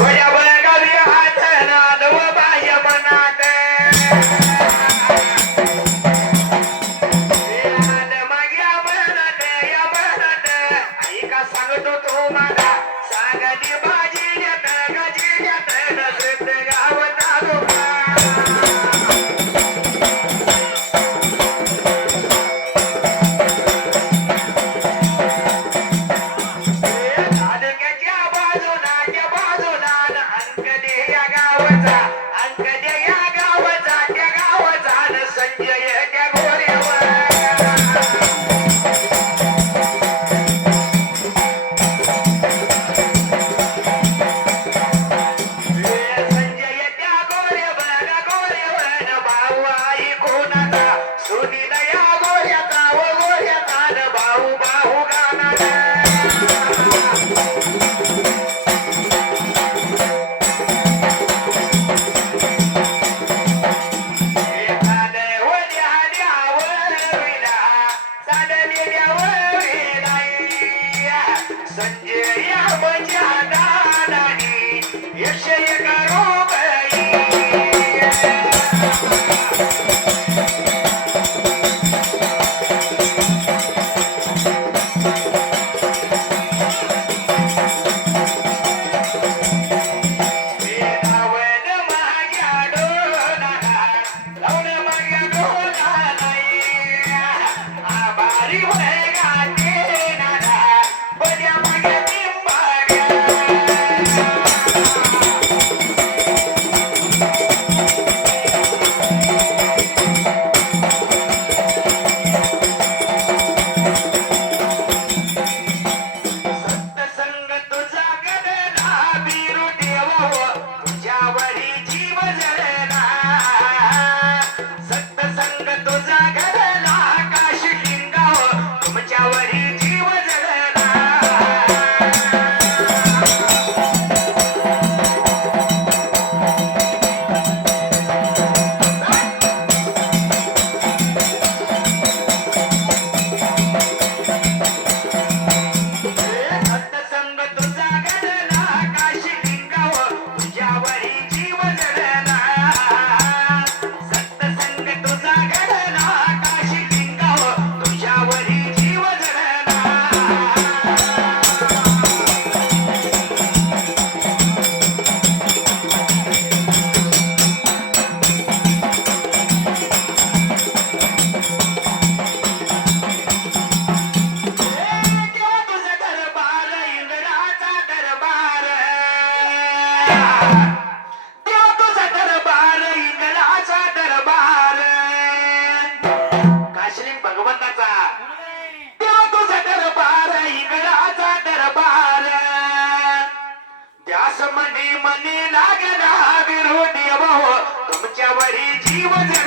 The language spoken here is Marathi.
Right now. मनी मनी लागला जीव